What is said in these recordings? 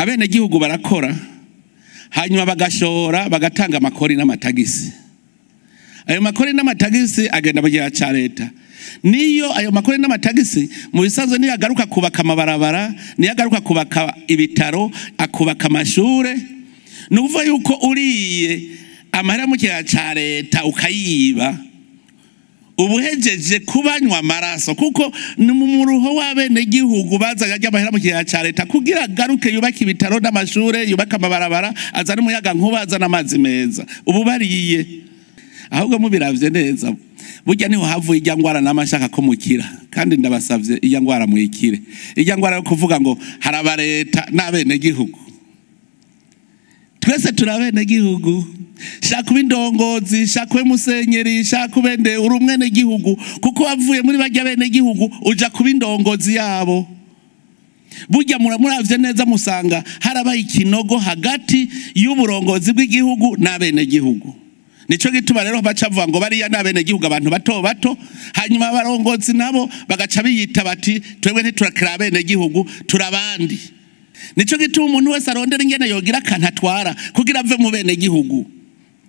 abene gihugu barakora hanyuma bagashora bagatanga amakori n'amatagisi. Ayo makori n'amatagisi agenda bagiye ca leta. Niyo ayo makori n'amatagisi mu bisanzwe ni yagaruka kubaka amabarabara, ni yagaruka kubaka ibitaro, akubaka amashure. Nuvuga yuko uriye amahera mu gihe ca leta ukayiba ubuhejeje kubanywa amaraso, kuko ni mu ruho w'abene gihugu bazaga amahera mu gihe ca leta kugira garuke yubaka ibitaro n'amashure, yubaka amabarabara, azana umuyaga nkuba, azana amazi meza. Ubu bariye ahubwo mubiravye neza burya niho havuye ijya ngwara n'amashaka ko mukira, kandi ndabasavye ijya ngwara muyikire. Ijya ngwara yo kuvuga ngo haraba leta n'abene gihugu. Twese turabene gihugu, shaka indongozi, shaka musenyeri, shaka bende urumwene gihugu, kuko wavuye muri bajya bene gihugu uja kuba indongozi yabo. Burya muravye neza musanga harabaye ikinogo hagati y'uburongozi bw'igihugu n'abene gihugu. Nico gituma rero bacavuga ngo bariya n'abene gihugu abantu bato bato, hanyuma abarongozi nabo bagaca biyita bati twebwe ntiturakira abene gihugu turabandi. Nico gituma umuntu wese arondera ingene yogira kantatwara kugira ave mu bene gihugu.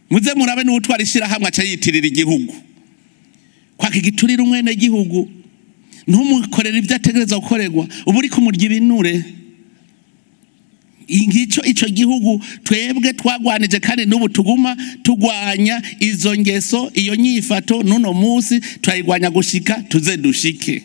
Muze murabe n'utwara ishira hamwe aca yitirira igihugu. Kwaka igiturira umwene gihugu ntumukorera ibyo ategereza gukorerwa, ubu uri kumurya ibinure. Ingico ico gihugu twebwe twagwanije kandi n'ubu tuguma tugwanya izo ngeso, iyo nyifato. Nuno musi twayigwanya gushika tuze dushike.